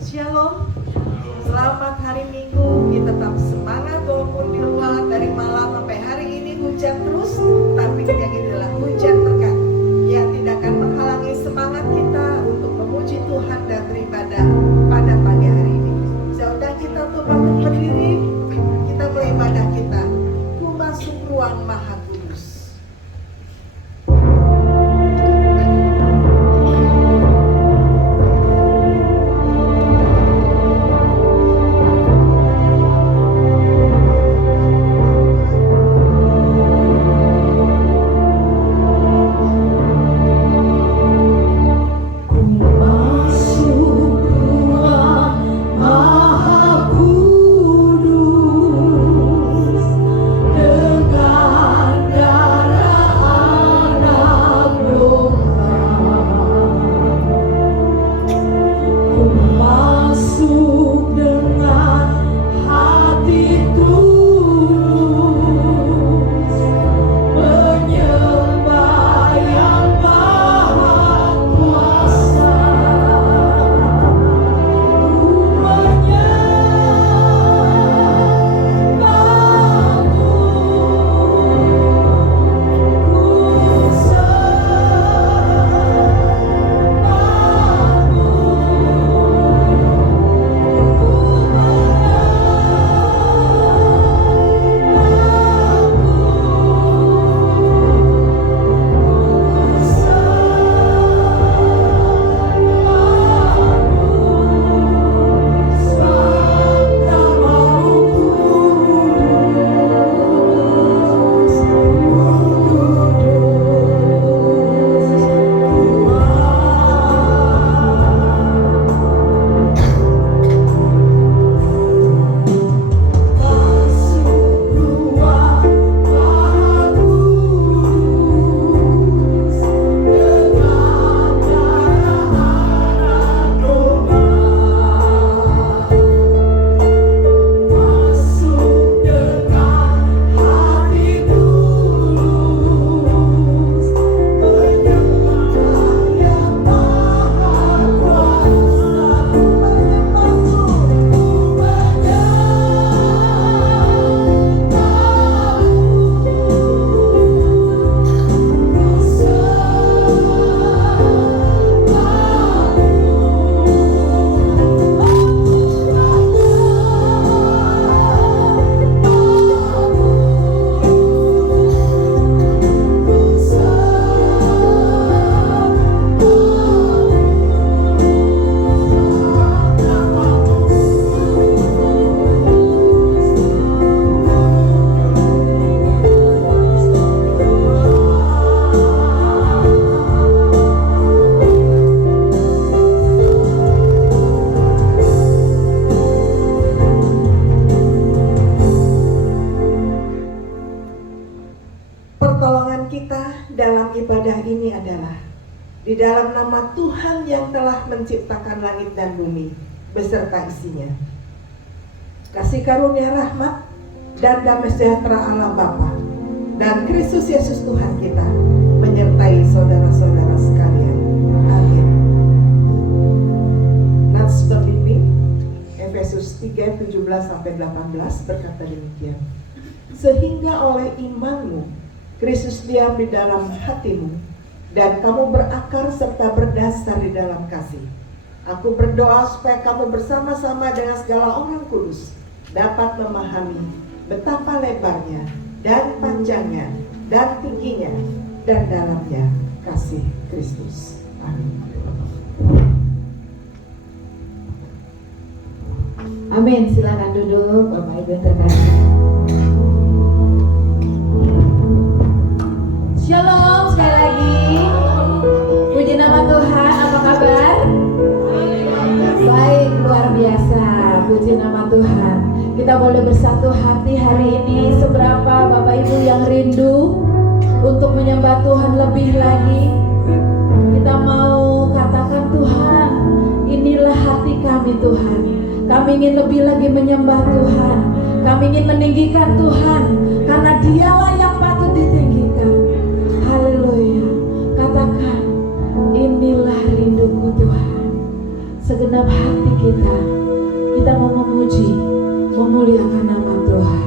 Shalom. Selamat hari Minggu. Kita tetap semangat walaupun di luar dari malam sampai hari ini hujan terus, tapi yang ini adalah hujan berkat yang tidak akan menghalangi semangat kita untuk memuji Tuhan dan beribadah pada pagi hari ini. Saudara kita untuk bangun berdiri, kita mulai ibadah kita. Ku masuk ruang Maha Kudus. Di dalam nama Tuhan yang telah menciptakan langit dan bumi beserta isinya. Kasih karunia rahmat dan damai sejahtera Allah Bapa dan Kristus Yesus Tuhan kita menyertai saudara-saudara sekalian. Amin. Nats pembimbing Efesus 3:17-18 berkata demikian. Sehingga oleh imanmu Kristus diam di dalam hatimu dan kamu berakar serta berdasar di dalam kasih. Aku berdoa supaya kamu bersama-sama dengan segala orang kudus dapat memahami betapa lebarnya dan panjangnya dan tingginya dan dalamnya kasih Kristus. Amin. Amin. Silakan duduk Bapak Ibu yang terkasih. Shalom sekali lagi. Puji nama Tuhan. Apa kabar? Baik, luar biasa. Puji nama Tuhan. Kita boleh bersatu hati hari ini. Seberapa Bapak Ibu yang rindu untuk menyembah Tuhan lebih lagi? Kita mau katakan, Tuhan, inilah hati kami Tuhan. Kami ingin lebih lagi menyembah Tuhan. Kami ingin meninggikan Tuhan, karena Dialah yang patut ditinggikan. Haleluya. Katakan, inilah rinduku Tuhan. segenap hati kita mau memuji, memuliakan nama Tuhan.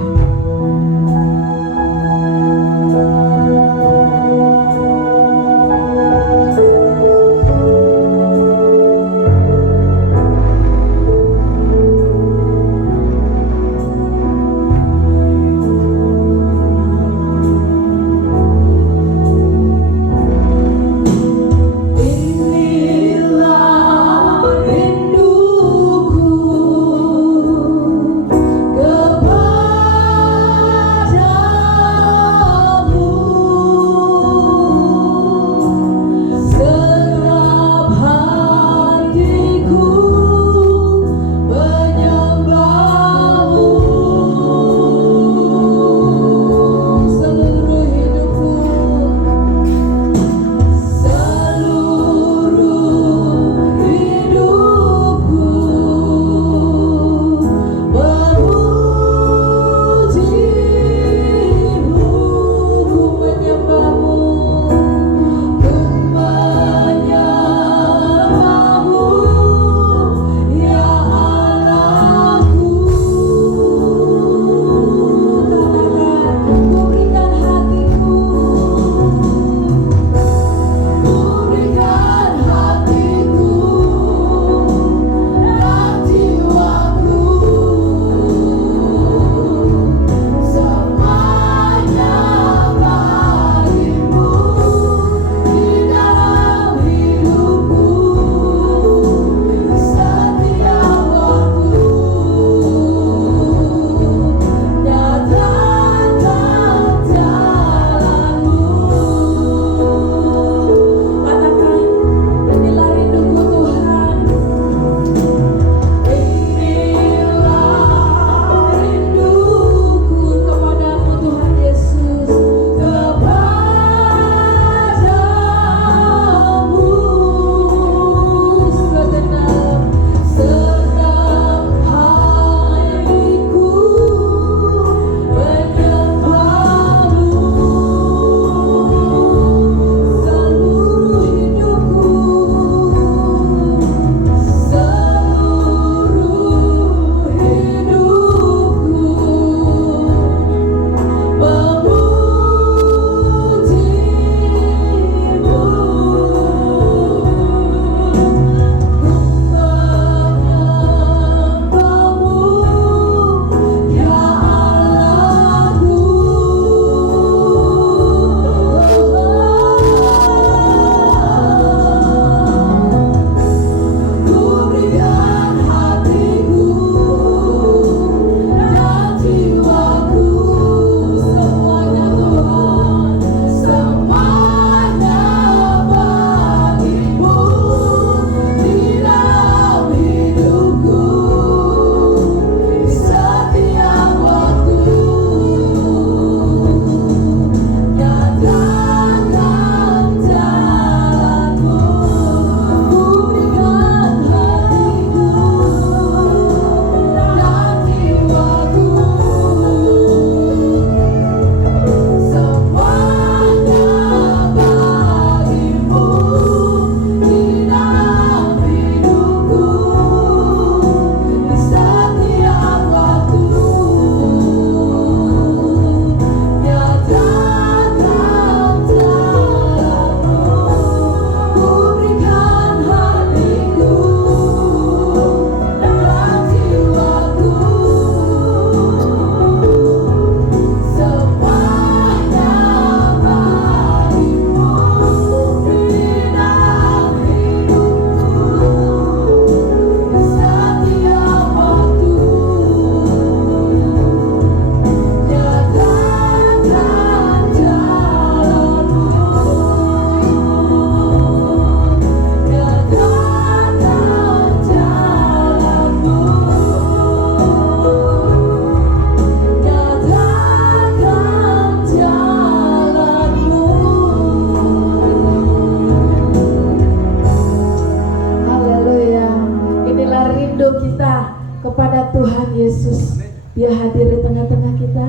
Dia hadir di tengah-tengah kita.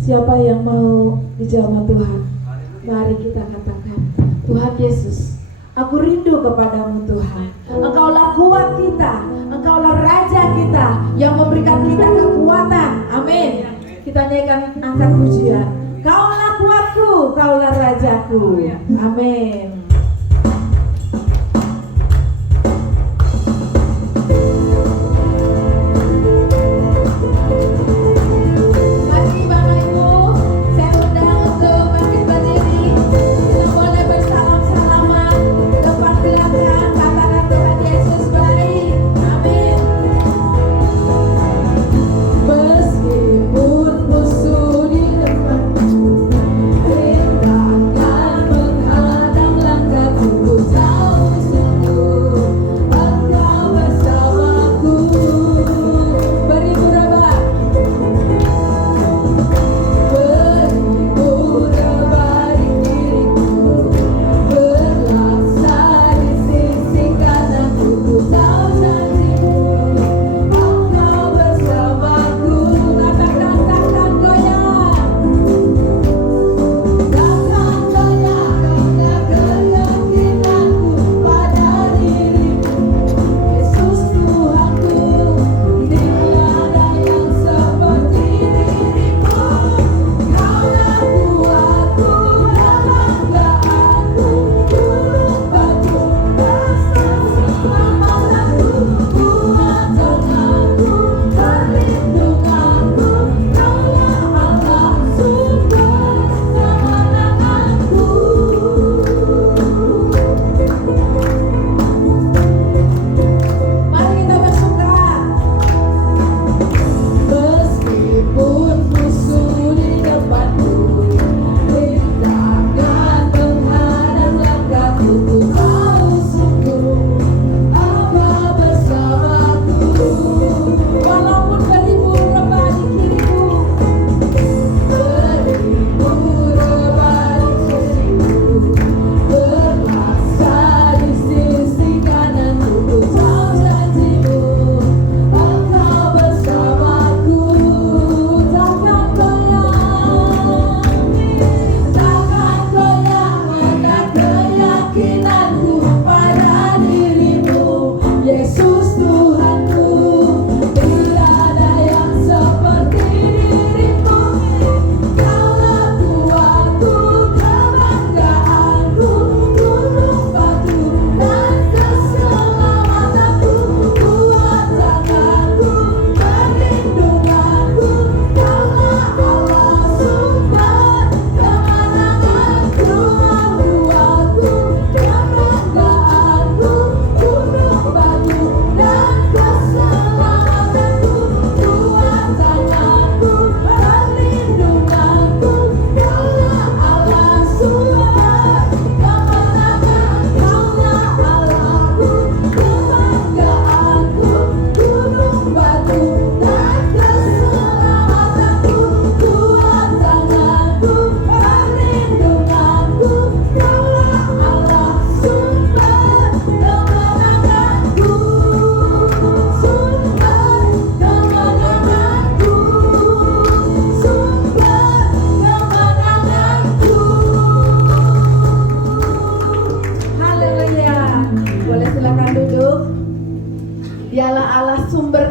Siapa yang mau dijamah Tuhan? Mari kita katakan, Tuhan Yesus, aku rindu kepadamu Tuhan. Engkaulah kuat kita. kita, Engkaulah Raja kita yang memberikan kita kekuatan. Amin. Kita nyanyikan angkat pujian. Kaulah kuatku, Kaulah Rajaku. Amin.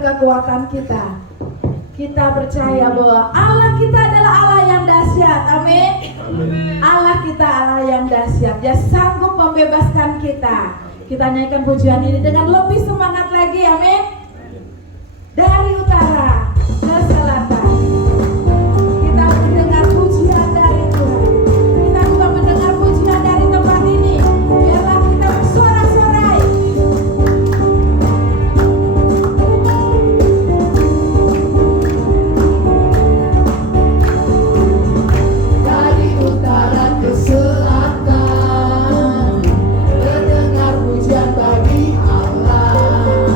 Kekuatan kita. Kita percaya bahwa Allah kita adalah Allah yang dahsyat. Amin. Allah kita Allah yang dahsyat. Dia sanggup membebaskan kita. Kita nyanyikan pujian ini dengan lebih semangat lagi. Amin. Dari utara ke selatan, kita mendengar pujian dari Tuhan. Kita juga mendengar pujian dari tempat ini. Biarlah kita bersorak-sorai. Dari utara ke selatan, mendengar pujian bagi Allah.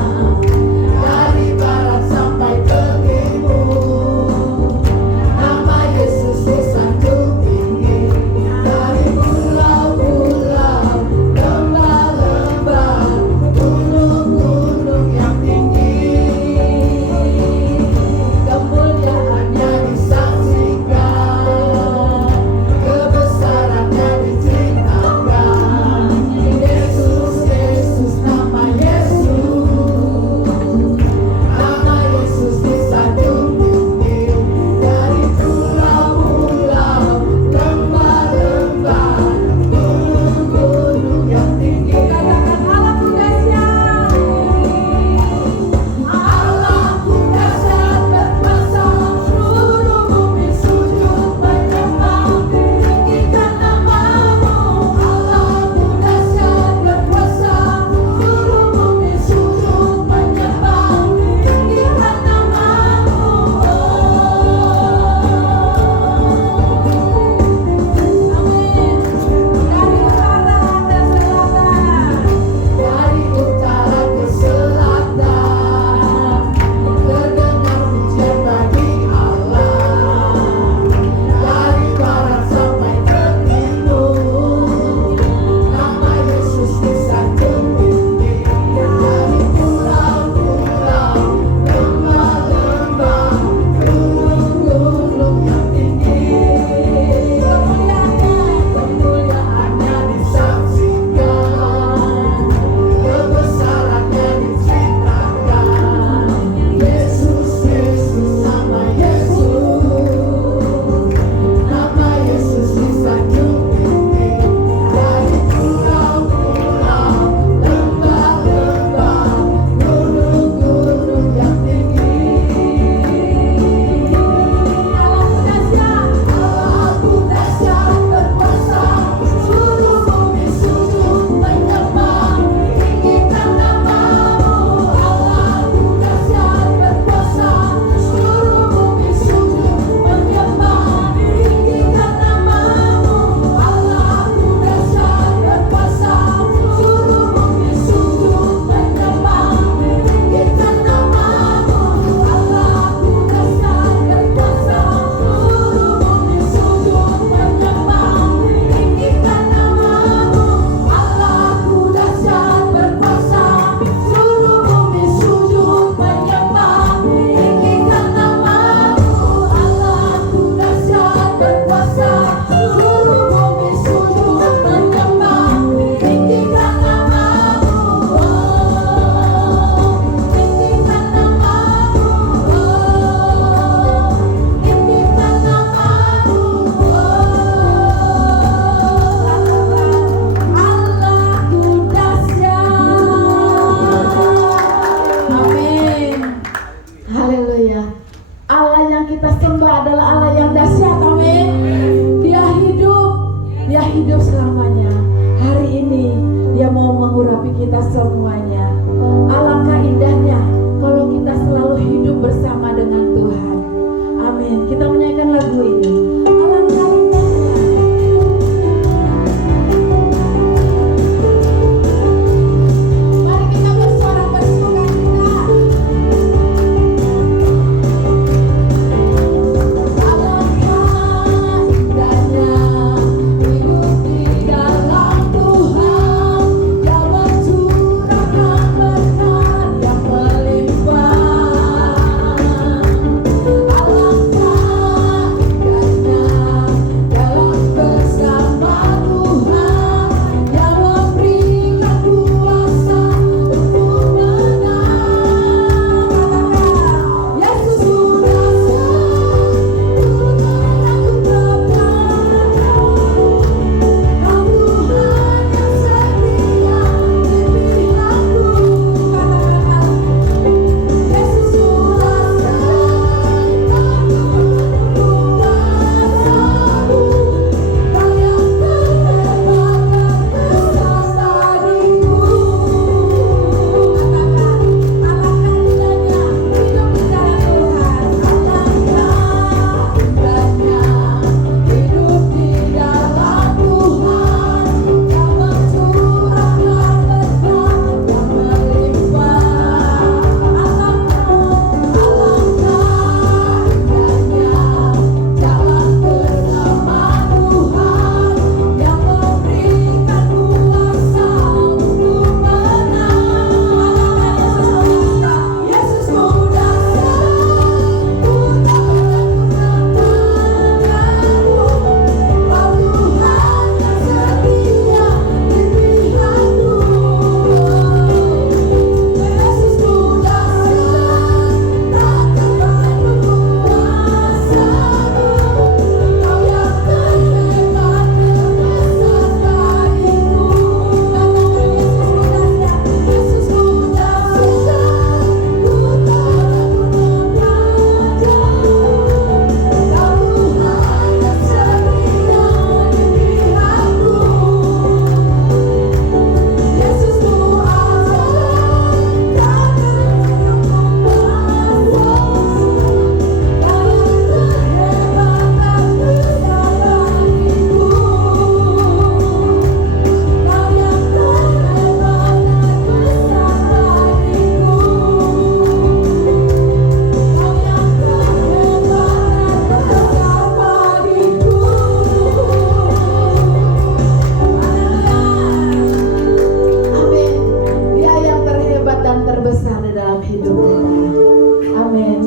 dalam hidup kita. Amin.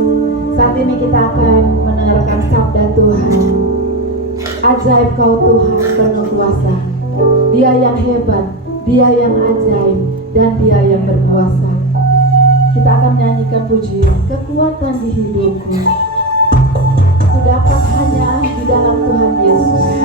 Saat ini kita akan mendengarkan sabda Tuhan. Ajaib kau Tuhan penuh kuasa. Dia yang hebat, Dia yang ajaib, dan Dia yang berkuasa. Kita akan menyanyikan pujian kekuatan di hidupku. Ku dapat hanya di dalam Tuhan Yesus.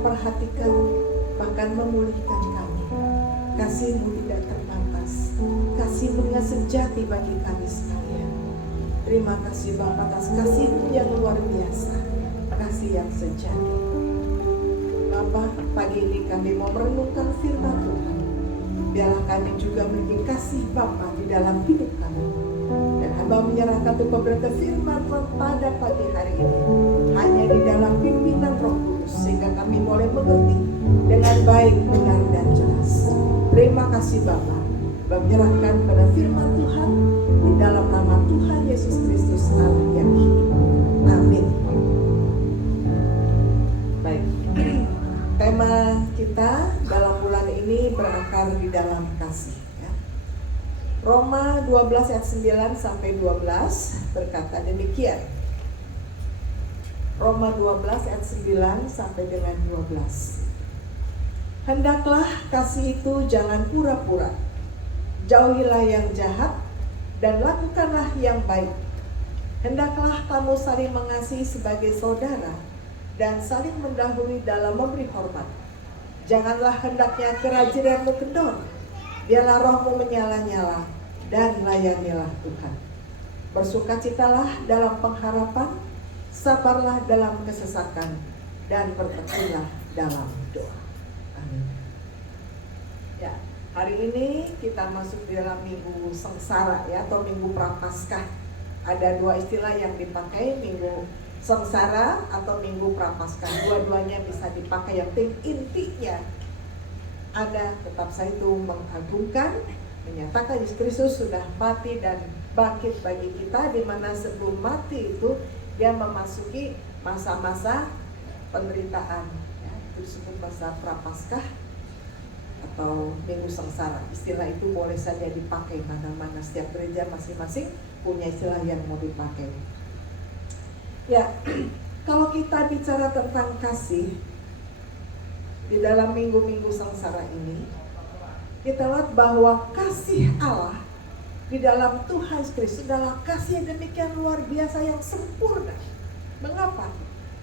memperhatikan, bahkan memulihkan kami. Kasih-Mu tidak terbatas, kasih-Mu yang sejati bagi kami sekalian. Terima kasih Bapa atas kasih-Mu yang luar biasa, kasih yang sejati. Bapa, pagi ini kami mau merenungkan firman Tuhan. Biarlah kami juga memiliki kasih Bapa di dalam hidup kami. Dan hamba menyerahkan untuk pemberitaan firman pada pagi hari ini hanya di dalam pimpinan Roh Kudus, sehingga kami boleh mengerti dengan baik, benar, dan jelas. Terima kasih Bapa. Menyerahkan pada firman Tuhan di dalam nama Tuhan Yesus Kristus Allah yang hidup. Amin. Baik. Tema kita dalam bulan ini berakar di dalam kasih. Roma 12 ayat 9 sampai 12 berkata demikian. Roma 12 ayat 9 sampai dengan 12. Hendaklah kasih itu jangan pura-pura. Jauhilah yang jahat, dan lakukanlah yang baik. Hendaklah kamu saling mengasihi sebagai saudara dan saling mendahului dalam memberi hormat. Janganlah hendaknya kerajinan kendor, biarlah rohmu menyala-nyala dan layanilah Tuhan. Bersukacitalah dalam pengharapan, sabarlah dalam kesesakan, dan bertekunlah dalam doa. Amin. Ya, hari ini kita masuk di dalam minggu sengsara ya, atau minggu prapaskah. Ada dua istilah yang dipakai, minggu sengsara atau minggu prapaskah. Dua-duanya bisa dipakai, yang penting intinya ada tetap saya itu mengagungkan, menyatakan Yesus Kristus sudah mati dan bangkit bagi kita, di mana sebelum mati itu dia memasuki masa-masa penderitaan ya, itu disebut masa prapaskah atau minggu sengsara. Istilah itu boleh saja dipakai mana-mana, setiap gereja masing-masing punya istilah yang mau dipakai. Ya, kalau kita bicara tentang kasih di dalam minggu-minggu sengsara ini, kita lihat bahwa kasih Allah di dalam Tuhan Kristus adalah kasih yang demikian luar biasa, yang sempurna. Mengapa?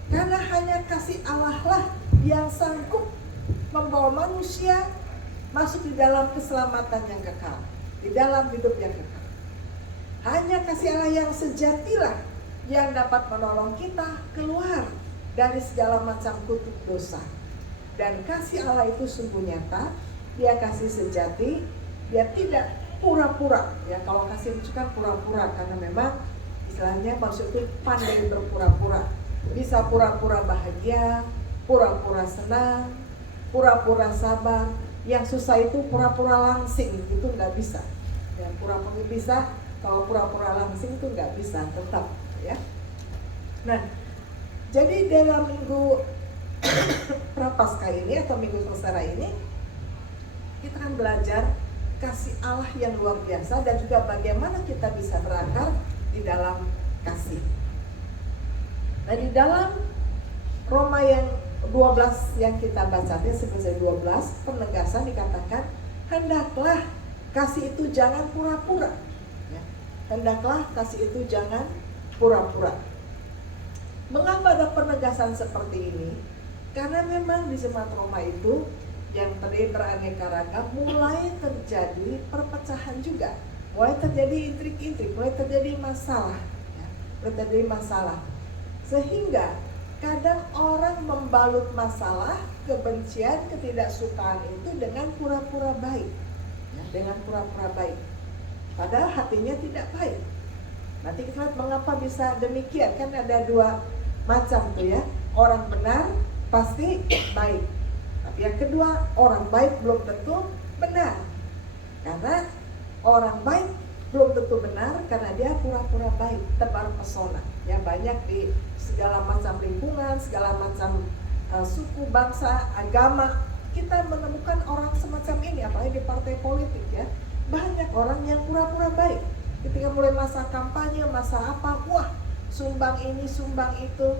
Karena hanya kasih Allah lah yang sanggup membawa manusia masuk di dalam keselamatan yang kekal, di dalam hidup yang kekal. Hanya kasih Allah yang sejatilah yang dapat menolong kita keluar dari segala macam kutuk dosa. Dan kasih Allah itu sungguh nyata, dia kasih sejati, dia tidak pura-pura. Ya, kalau kasih itu kan pura-pura, karena memang istilahnya maksud itu pandai berpura-pura. Bisa pura-pura bahagia, pura-pura senang, pura-pura sabar. Yang susah itu pura-pura langsing, itu nggak bisa. Ya, pura-pura bisa, kalau pura-pura langsing itu nggak bisa, tetap ya. Nah, jadi dalam minggu prapaskah ini atau minggu sengsara ini, kita akan belajar kasih Allah yang luar biasa dan juga bagaimana kita bisa berakar di dalam kasih. Nah, di dalam Roma yang 12 yang kita baca, sebenarnya 12 penegasan dikatakan, hendaklah kasih itu jangan pura-pura ya. Hendaklah kasih itu jangan pura-pura. Mengapa ada penegasan seperti ini? Karena memang di jemaat Roma itu yang tadi beraneka ragam, mulai terjadi perpecahan juga, mulai terjadi intrik-intrik, mulai terjadi masalah ya. Mulai terjadi masalah, sehingga kadang orang membalut masalah, kebencian, ketidaksukaan itu dengan pura-pura baik ya, dengan pura-pura baik, padahal hatinya tidak baik. Nanti kita lihat mengapa bisa demikian. Kan ada dua macam tuh ya, orang benar pasti baik, tapi yang kedua, orang baik belum tentu benar. Karena orang baik belum tentu benar karena dia pura-pura baik, tebar pesona ya. Banyak di segala macam lingkungan, segala macam suku, bangsa, agama, kita menemukan orang semacam ini, apalagi di partai politik ya. Banyak orang yang pura-pura baik. Ketika mulai masa kampanye, masa apa, wah sumbang ini, sumbang itu,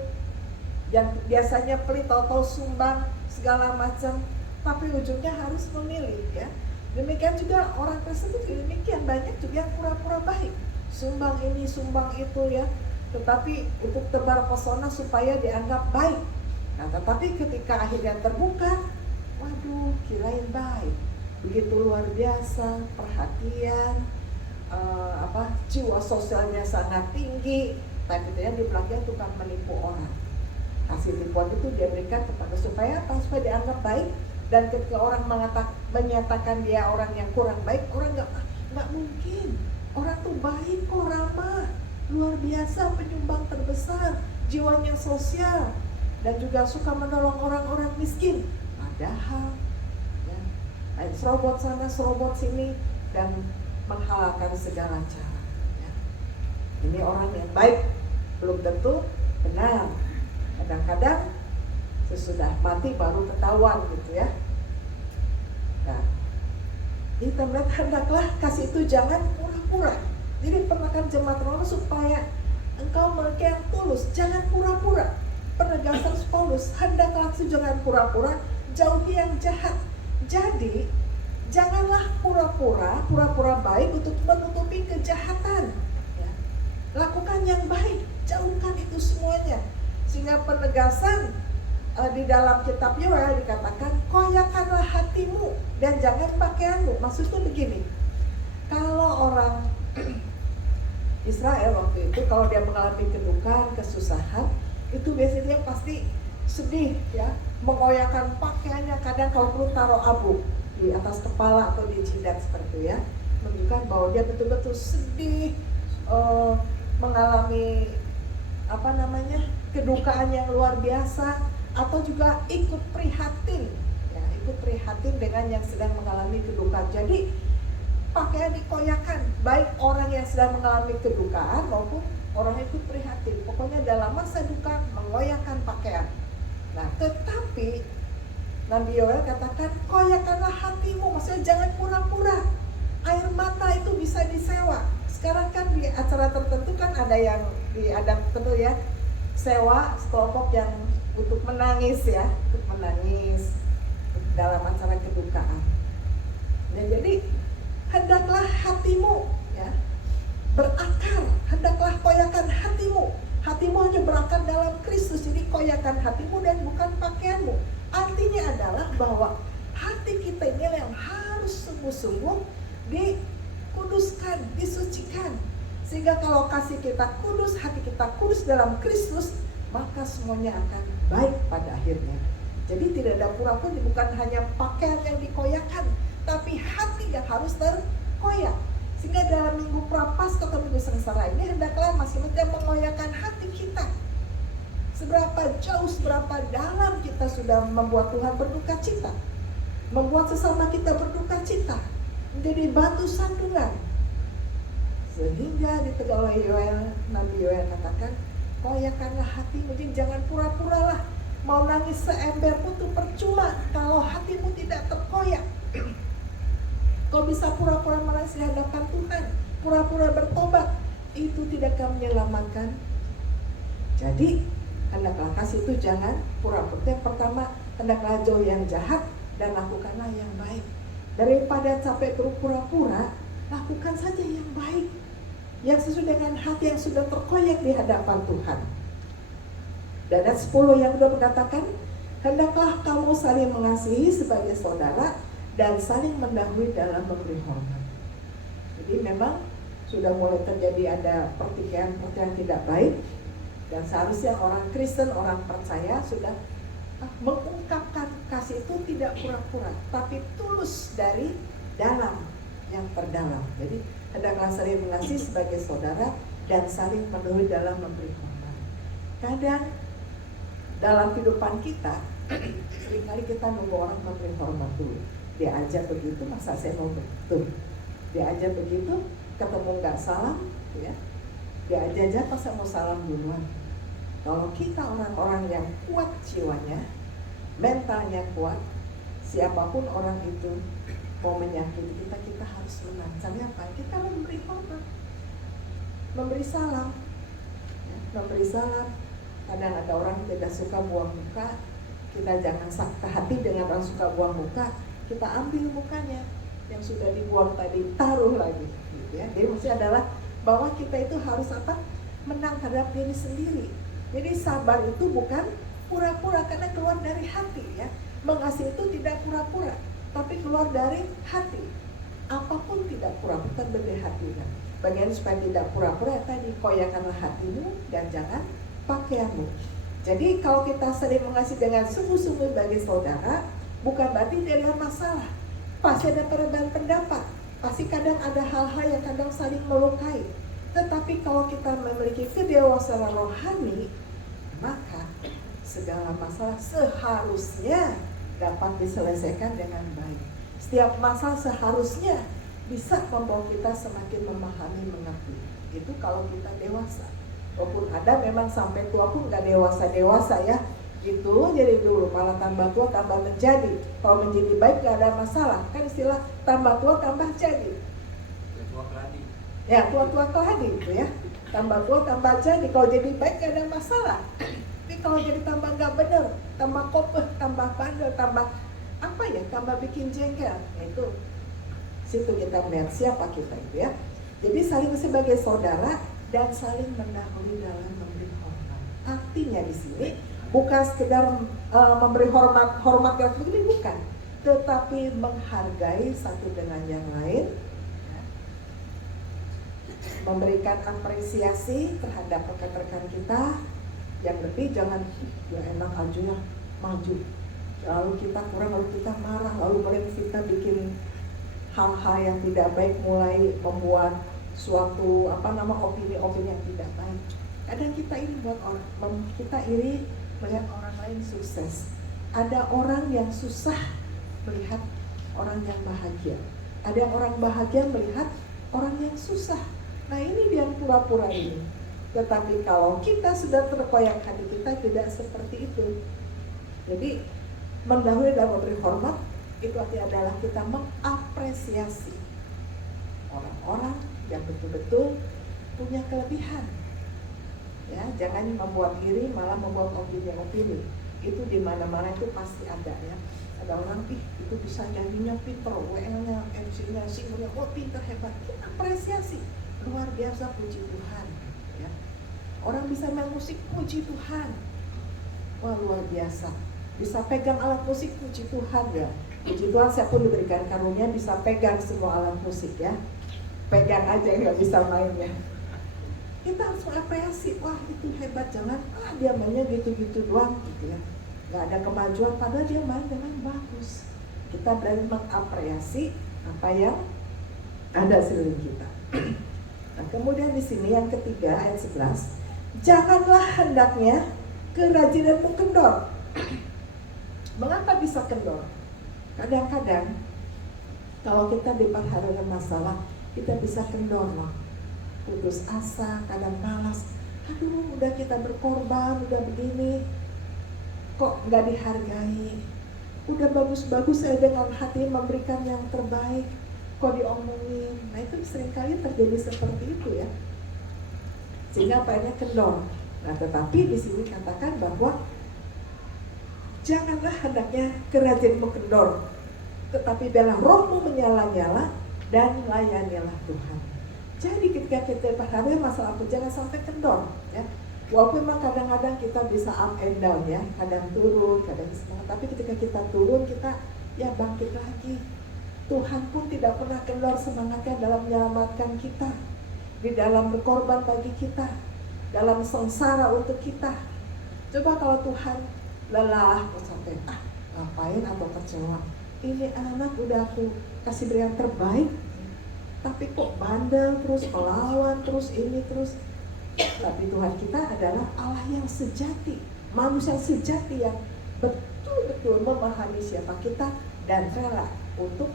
yang biasanya pelit atau sumbang segala macam, tapi ujungnya harus memilih ya. Demikian juga orang tersebut demikian, banyak juga yang pura-pura baik, sumbang ini, sumbang itu ya, tetapi untuk tebar pesona supaya dianggap baik. Nah, tetapi ketika akhirnya terbuka, waduh, kirain baik, begitu luar biasa, perhatian, jiwa sosialnya sangat tinggi, tapi dia di belakang tukang menipu orang. Hasil tipuan itu dia berikan kepada supaya apa? Supaya dianggap baik. Dan ketika orang menyatakan dia orang yang kurang baik, orang nggak mungkin. Orang tuh baik kok, ramah, luar biasa, penyumbang terbesar, jiwanya sosial, dan juga suka menolong orang-orang miskin. Padahal, ya, serobot sana, serobot sini, dan menghalalkan segala cara. Ya. Ini orang yang baik, belum tentu benar. Kadang-kadang sesudah mati baru ketahuan gitu ya. Nah, kita melihat hendaklah kasih itu jangan pura-pura. Jadi perintahkan jemaat Roma supaya engkau mereka yang tulus, jangan pura-pura. Penegasan Paulus, hendaklah itu jangan pura-pura, jauhi yang jahat. Jadi janganlah pura-pura baik untuk menutupi kejahatan. Ya. Lakukan yang baik, jauhkan itu semuanya. Sehingga penegasan di dalam kitab Yoel dikatakan, koyakanlah hatimu dan jangan pakaianmu. Maksudnya begini, kalau orang Israel waktu itu kalau dia mengalami kedukaan, kesusahan, itu biasanya dia pasti sedih ya, mengoyakkan pakaiannya, kadang kalau perlu taruh abu di atas kepala atau di jidat seperti itu ya, menunjukkan bahwa dia betul-betul sedih, mengalami kedukaan yang luar biasa, atau juga ikut prihatin ya, ikut prihatin dengan yang sedang mengalami kedukaan. Jadi pakaian dikoyakan, baik orang yang sedang mengalami kedukaan maupun orang yang ikut prihatin. Pokoknya dalam masa duka mengoyakkan pakaian. Nah, tetapi Nabi Yoel katakan, koyakanlah hatimu, maksudnya jangan pura-pura. Air mata itu bisa disewa. Sekarang kan di acara tertentu kan ada yang diadang tentu ya, sewa sekelompok yang untuk menangis ya, untuk menangis dalam acara kedukaan. Nah, jadi hendaklah hatimu ya berakar, hendaklah koyakan hatimu. Hatimu hanya berakar dalam Kristus, jadi koyakan hatimu dan bukan pakaianmu. Artinya adalah bahwa hati kita ini yang harus sungguh-sungguh dikuduskan, disucikan. Sehingga kalau kasih kita kudus, hati kita kudus dalam Kristus, maka semuanya akan baik pada akhirnya. Jadi tidak ada pura-pura, bukan hanya pakaian yang dikoyakan, tapi hati yang harus terkoyak. Sehingga dalam minggu Prapaskah atau minggu sengsara ini hendaklah masing-masing mengoyakkan hati kita. Seberapa jauh, seberapa dalam kita sudah membuat Tuhan berduka cita, membuat sesama kita berduka cita, menjadi batu sandungan. Sehingga ditegur oleh Yoel, Nabi Yoel katakan, koyakanlah hatimu, jadi jangan pura-pura lah. Mau nangis seember pun itu percuma kalau hatimu tidak terkoyak. Kau bisa pura-pura menangis di hadapan Tuhan, pura-pura bertobat, itu tidak akan menyelamatkan. Jadi hendaklah kasih itu jangan pura-pura. Yang pertama, hendaklah jauh yang jahat dan lakukanlah yang baik. Daripada sampai berpura-pura, lakukan saja yang baik, yang sesuai dengan hati yang sudah terkoyak di hadapan Tuhan. Dan ayat 10 yang sudah mengatakan, hendaklah kamu saling mengasihi sebagai saudara dan saling mendahului dalam memberi hormat. Jadi memang sudah mulai terjadi ada pertikaian tidak baik, dan seharusnya orang Kristen, orang percaya sudah mengungkapkan kasih itu tidak pura-pura, tapi tulus dari dalam yang terdalam. Jadi hendaklah saling mengasihi sebagai saudara dan saling mendahului dalam memberi hormat. Kadang dalam kehidupan kita seringkali kita nunggu orang memberi hormat dulu. Dia aja begitu, masa saya mau begitu? Dia aja begitu, ketemu nggak salam, ya. Dia aja masa mau salam duluan. Kalau kita orang-orang yang kuat jiwanya, mentalnya kuat, siapapun orang itu mau menyakiti kita, kita harus menang. Caranya apa? Kita memberi hormat, memberi salam, ya, memberi salam. Kadang ada orang tidak suka buang muka, kita jangan sakit hati dengan orang suka buang muka. Kita ambil mukanya yang sudah dibuang tadi, taruh lagi, gitu ya. Jadi maksudnya adalah bahwa kita itu harus apa? Menang terhadap diri sendiri. Jadi sabar itu bukan pura-pura, karena keluar dari hati ya. Mengasihi itu tidak pura-pura, tapi keluar dari hati. Apapun tidak pura-pura, dari hati kan. Bagian supaya tidak pura-pura tadi, koyakanlah hatimu dan jangan pakaianmu. Jadi kalau kita sering mengasihi dengan sungguh-sungguh bagi saudara, bukan berarti tidak ada masalah. Pasti ada perbedaan pendapat, pasti kadang ada hal-hal yang kadang saling melukai. Tetapi kalau kita memiliki kedewasaan rohani, maka segala masalah seharusnya dapat diselesaikan dengan baik. Setiap masalah seharusnya bisa membawa kita semakin memahami, mengerti. Itu kalau kita dewasa. Walaupun ada memang sampai tua pun nggak dewasa-dewasa ya. Gitu, jadi dulu malah tambah tua tambah menjadi. Kalau menjadi baik nggak ada masalah. Kan istilah tambah tua tambah jadi. Ya, tua-tua keladi gitu ya. Tambah tua tambah jadi. Kalau jadi baik nggak ada masalah. Tapi kalau jadi tambah nggak benar, tambah kopeh, tambah bandel, tambah apa ya, tambah bikin jengkel, itu Situ kita melihat siapa kita itu ya. Jadi saling sebagai saudara dan saling mendahului dalam memberi hormat. Artinya di sini bukan sekedar memberi hormat yang begini, bukan, tetapi menghargai satu dengan yang lain, memberikan apresiasi terhadap rekan-rekan kita. Yang lebih jangan ya enak aja ya maju, lalu kita kurang, lalu kita marah, lalu kita bikin hal-hal yang tidak baik, mulai membuat suatu opini-opini yang tidak baik. Kadang kita ini buat orang, kita iri melihat orang lain sukses. Ada orang yang susah melihat orang yang bahagia. Ada orang bahagia melihat orang yang susah. Nah ini dia yang pura-pura ini. Tetapi kalau kita sudah terkoyak hati kita, tidak seperti itu. Jadi mendahului dan memberi hormat itu artinya adalah kita mengapresiasi orang-orang yang betul-betul punya kelebihan. Ya, jangan membuat iri, malah membuat opini-opini. Itu di mana-mana itu pasti ada ya. Ada orang itu bisa nyanyinya pinter, WL-nya, MC-nya, singernya, pinter, hebat. Kita apresiasi, luar biasa, puji Tuhan. Ya. Orang bisa main musik, puji Tuhan. Wah luar biasa. Bisa pegang alat musik, puji Tuhan ya. Puji Tuhan, saya pun diberikan karunia bisa pegang semua alat musik ya. Pegang aja, nggak bisa mainnya. Kita harus mengapresiasi, wah itu hebat, jangan dia mainnya gitu-gitu doang gitu ya. Nggak ada kemajuan, padahal dia main dengan bagus. Kita berani mengapresiasi apa yang ada sekeliling kita. Nah kemudian di sini yang ketiga ayat 11, janganlah hendaknya kerajinanmu kendor. Mengapa bisa kendor? Kadang-kadang kalau kita diperhadapkan masalah, kita bisa kendor loh, putus asa, kadang malas. Aduh, udah kita berkorban, udah begini, kok nggak dihargai. Udah bagus-bagus saya dengan hati memberikan yang terbaik, kok diomongin. Nah itu seringkali terjadi seperti itu ya. Sehingga apanya kendor. Nah tetapi di sini katakan bahwa janganlah hendaknya kerajinmu kendor, tetapi biarlah rohmu menyala-nyala dan layanilah Tuhan. Jadi ketika kita berhadapan masalah apa, jangan sampai kendor ya. Walaupun memang kadang-kadang kita bisa up and down ya, kadang turun, kadang semangat, tapi ketika kita turun kita ya bangkit lagi. Tuhan pun tidak pernah kendor semangatnya dalam menyelamatkan kita, di dalam berkorban bagi kita, dalam sengsara untuk kita. Coba kalau Tuhan lelah sampai ngapain atau kecewa, ini anak udah aku kasih beri yang terbaik tapi kok bandel terus, melawan terus, ini terus. Tapi Tuhan kita adalah Allah yang sejati, manusia sejati yang betul-betul memahami siapa kita dan rela untuk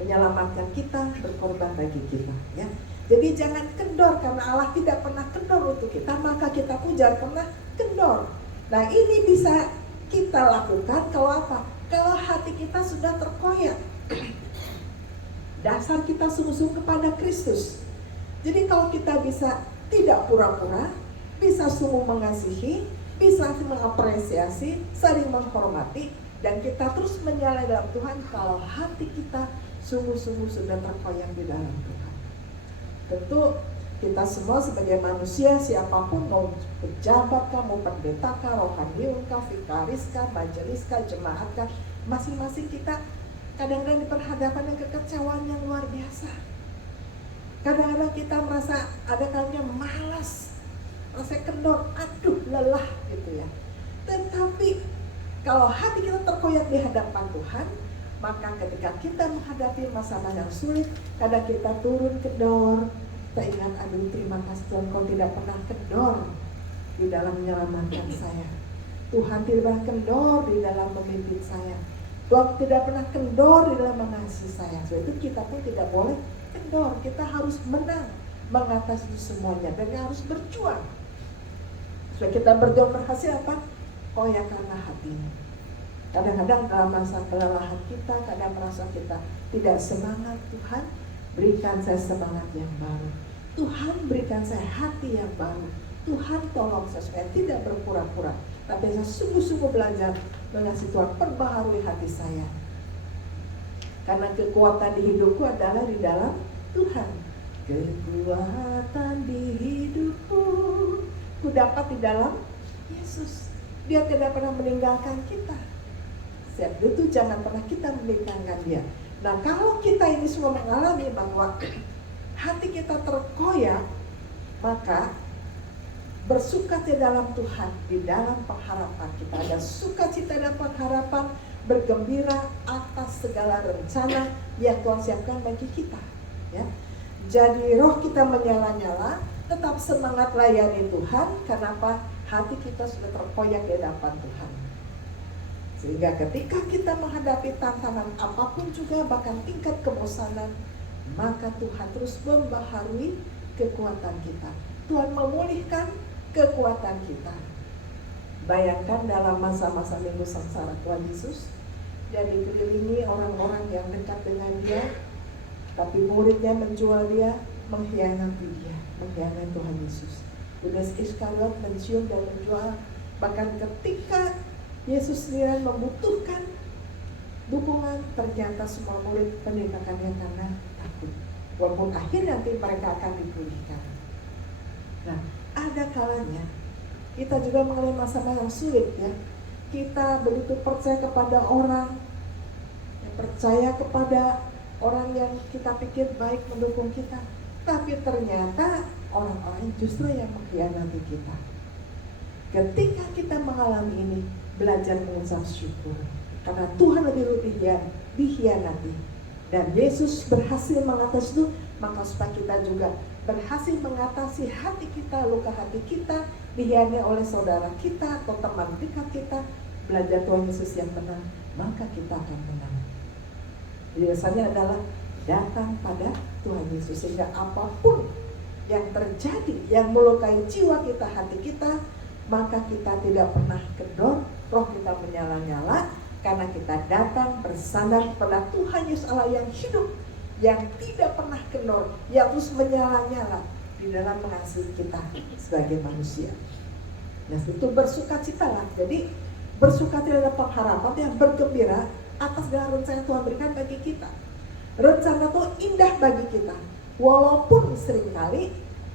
menyelamatkan kita, berkorban bagi kita ya. Jadi jangan kendor, karena Allah tidak pernah kendor untuk kita, maka kita pun jangan pernah kendor. Nah ini bisa kita lakukan kalau apa? Kalau hati kita sudah terkoyak, dasar kita sungguh-sungguh kepada Kristus. Jadi kalau kita bisa tidak pura-pura, bisa sungguh mengasihi, bisa mengapresiasi, saling menghormati, dan kita terus menyala dalam Tuhan kalau hati kita sungguh-sungguh sudah terkoyak di dalam Tuhan. Tentu kita semua sebagai manusia, siapapun, mau pejabat kah, mau pendeta kah, rohaniun kah, vikaris kah, majelis kah, jemaat kah, masing-masing kita kadang-kadang diperhadapkan dengan kekecewaan yang luar biasa. Kadang-kadang kita merasa ada kalanya malas, rasa kendor, aduh lelah gitu ya. Tetapi kalau hati kita terkoyak di hadapan Tuhan, maka ketika kita menghadapi masalah yang sulit, kadang kita turun kendor. Kita ingat, aduh terima kasih Tuhan, kau tidak pernah kendor di dalam menyelamatkan saya. Tuhan tidak pernah kendor di dalam memimpin saya. Tuhan tidak pernah kendor di dalam mengasihi saya. Sebab itu kita pun tidak boleh kendor. Kita harus menang mengatasi semuanya dan harus berjuang. Supaya kita berjuang berhasil apa? Oh ya, karena hatinya. Kadang-kadang dalam masa kelelahan kita, kadang merasa kita tidak semangat. Tuhan, berikan saya semangat yang baru. Tuhan, berikan saya hati yang baru. Tuhan, tolong saya supaya tidak berpura-pura, tapi saya sungguh-sungguh belajar mengasihi Tuhan, perbaharui hati saya. Karena kekuatan di hidupku adalah di dalam Tuhan. Kekuatan di hidupku ku dapat di dalam Yesus. Dia tidak pernah meninggalkan kita. Siap itu jangan pernah kita meninggalkan dia. Nah, kalau kita ini semua mengalami bahwa hati kita terkoyak, maka bersukacita dalam Tuhan, di dalam pengharapan kita ada sukacita dan pengharapan, bergembira atas segala rencana yang Tuhan siapkan bagi kita. Ya, jadi roh kita menyala-nyala, tetap semangat layani Tuhan. Kenapa? Hati kita sudah terkoyak di hadapan Tuhan. Sehingga ketika kita menghadapi tantangan apapun juga, bahkan tingkat kebosanan, maka Tuhan terus membaharui kekuatan kita. Tuhan memulihkan kekuatan kita. Bayangkan dalam masa-masa minggu sengsara Tuhan Yesus, dia dikelilingi orang-orang yang dekat dengan dia, tapi muridnya menjual dia, mengkhianati dia, mengkhianati Tuhan Yesus. Yudas Iskariot mencium dan menjual. Bahkan ketika Yesus sendiri membutuhkan dukungan, ternyata semua murid meninggalkannya karena takut. Walaupun akhirnya nanti mereka akan dipulihkan. Nah, ada kalanya kita juga mengalami masa-masa yang sulit ya. Kita begitu percaya kepada orang, yang percaya kepada orang yang kita pikir baik mendukung kita, tapi ternyata orang-orang justru yang mengkhianati kita. Ketika kita mengalami ini, belajar mengucap syukur karena Tuhan lebih dikhianati dan Yesus berhasil mengatasi itu, maka supaya kita juga berhasil mengatasi hati kita, luka hati kita dikhianati oleh saudara kita atau teman dekat kita. Belajar Tuhan Yesus yang menang, maka kita akan menang. Biasanya adalah datang pada Tuhan Yesus, sehingga apapun yang terjadi yang melukai jiwa kita, hati kita, maka kita tidak pernah kendor, roh kita menyala-nyala karena kita datang bersandar pada Tuhan Yesus Allah yang hidup, yang tidak pernah kendor, yang terus menyala-nyala di dalam mengasihi kita sebagai manusia. Nah, itu bersukacitalah. Jadi bersukacita dalam pengharapan yang bergembira atas segala rencana Tuhan berikan bagi kita. Rencana itu indah bagi kita, walaupun seringkali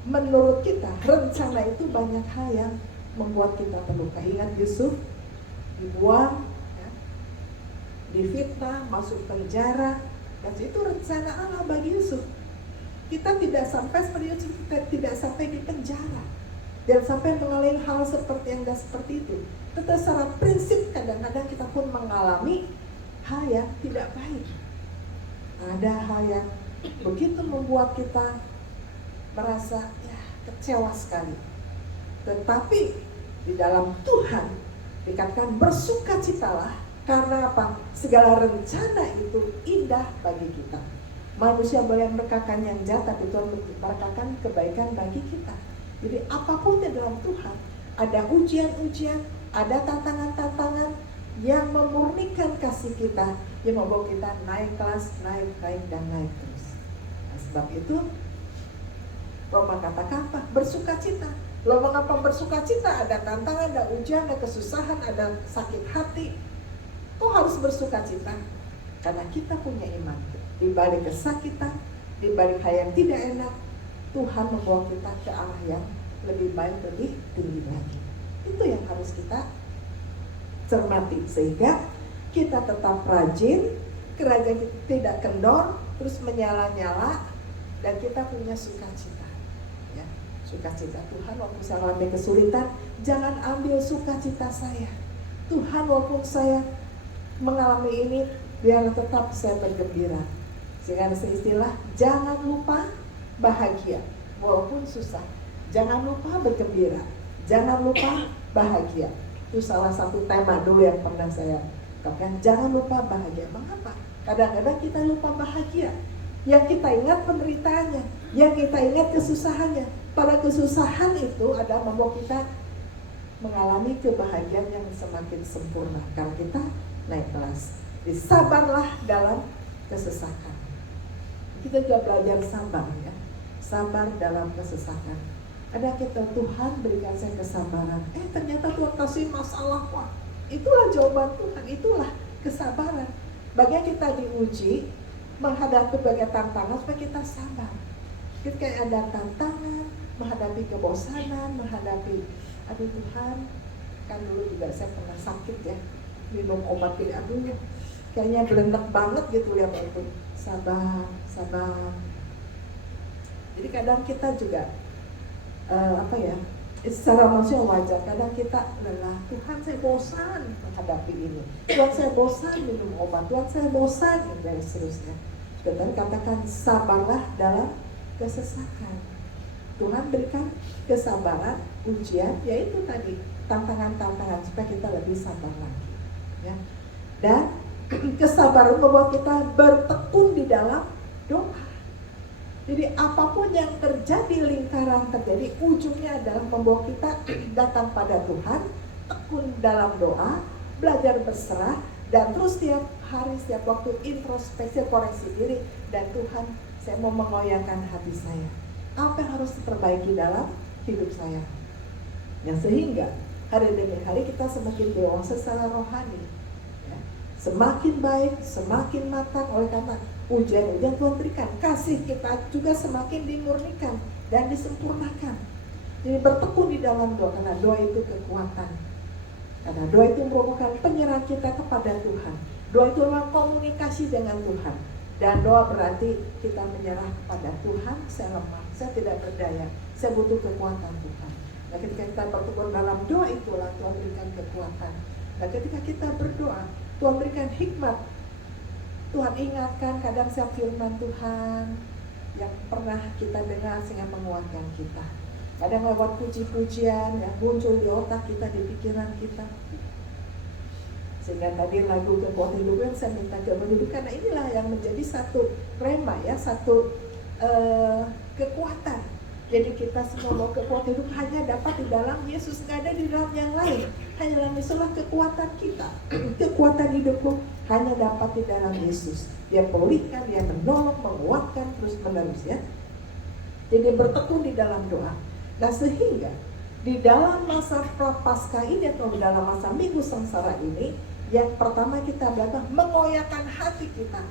menurut kita rencana itu banyak hal yang membuat kita terluka. Ingat Yusuf dibuang, ya, difitnah, masuk penjara, dan itu rencana Allah bagi Yusuf. Kita tidak sampai seperti Yusuf, kita tidak sampai di penjara dan sampai mengalami hal seperti yang seperti itu. Tetapi secara prinsip kadang-kadang kita pun mengalami hal yang tidak baik. Ada hal yang begitu membuat kita merasa ya kecewa sekali. Tetapi di dalam Tuhan dikatakan bersukacitalah karena apa? Segala rencana itu indah bagi kita. Manusia boleh merekahkan yang jahat, tapi Tuhan merekahkan kebaikan bagi kita. Jadi apapun di dalam Tuhan, ada ujian-ujian, ada tantangan-tantangan yang memurnikan kasih kita, yang membawa kita naik kelas, naik dan naik terus. Nah, sebab itu Roma katakan apa? Bersukacita. Lalu mengapa bersukacita? Ada tantangan, ada ujian, ada kesusahan, ada sakit hati. Kok harus bersukacita? Karena kita punya iman. Di balik kesakitan, di balik hal yang tidak enak, Tuhan membawa kita ke arah yang lebih baik, lebih tinggi lagi. Itu yang harus kita cermati, sehingga kita tetap rajin, kerajaan kita tidak kendor, terus menyala-nyala, dan kita punya sukacita. Ya, sukacita Tuhan walaupun saya mengalami kesulitan, jangan ambil sukacita saya. Tuhan walaupun saya mengalami ini, biar tetap saya bergembira. Sehingga ada istilah, jangan lupa bahagia walaupun susah. Jangan lupa bergembira, jangan lupa bahagia. Itu salah satu tema dulu yang pernah saya katakan, jangan lupa bahagia. Mengapa? Kadang-kadang kita lupa bahagia. Yang kita ingat penderitaannya, yang kita ingat kesusahannya. Pada kesusahan itu ada membawa kita mengalami kebahagiaan yang semakin sempurna karena kita naik kelas. Sabarlah dalam kesesakan. Kita juga belajar sabar ya. Sabar dalam kesesakan. Ada kita, Tuhan berikan saya kesabaran. Ternyata Tuhan kasih masalah. Wah, itulah jawaban Tuhan, itulah kesabaran. Bagian kita diuji, menghadapi berbagai tantangan supaya kita sabar. Ketika ada tantangan, menghadapi kebosanan, menghadapi, aduh Tuhan, kan dulu juga saya pernah sakit ya, minum obat ini, aduh kayaknya belenek banget gitu ya Pak. Sabar, sabar. Jadi kadang kita juga secara manusia wajar, kadang kita lelah, Tuhan saya bosan menghadapi ini, Tuhan saya bosan minum obat, Tuhan saya bosan dan seterusnya. Dan katakan sabarlah dalam kesesakan. Tuhan berikan kesabaran, ujian, yaitu tadi tantangan-tantangan supaya kita lebih sabar lagi ya. Dan kesabaran membuat kita bertekun di dalam doa. Jadi apapun yang terjadi, lingkaran terjadi, ujungnya adalah membawa kita datang pada Tuhan, tekun dalam doa, belajar berserah, dan terus setiap hari, setiap waktu introspeksi, koreksi diri. Dan Tuhan, saya mau mengoyakkan hati saya. Apa yang harus diperbaiki dalam hidup saya? Yang sehingga hari demi hari kita semakin dewasa secara rohani, ya. Semakin baik, semakin matang oleh karena ujian-ujian Tuhan berikan. Kasih kita juga semakin dimurnikan dan disempurnakan. Jadi bertekun di dalam doa, karena doa itu kekuatan. Karena doa itu merupakan penyerahan kita kepada Tuhan. Doa itu adalah komunikasi dengan Tuhan. Dan doa berarti kita menyerah kepada Tuhan. Saya lemah, saya tidak berdaya, saya butuh kekuatan Tuhan. Nah ketika kita bertekun dalam doa, itulah Tuhan berikan kekuatan. Nah ketika kita berdoa, Tuhan berikan hikmat. Tuhan ingatkan kadang saya firman Tuhan yang pernah kita dengar sehingga menguatkan kita. Kadang lewat puji-pujian yang muncul di otak kita, di pikiran kita. Sehingga tadi lagu Kekuatan Hidup yang saya minta coba dulu, karena inilah yang menjadi satu rema ya, satu kekuatan. Jadi kita semua mau kekuatan hidup hanya dapat di dalam Yesus, nggak ada di dalam yang lain. Hanya dalam Yesuslah kekuatan kita. Kekuatan hidupku hanya dapat di dalam Yesus. Dia pulihkan, dia menolong, menguatkan terus menerus ya. Jadi bertekun di dalam doa. Nah sehingga di dalam masa prapaskah ini atau di dalam masa minggu sengsara ini, yang pertama kita belajar mengoyakkan hati kita.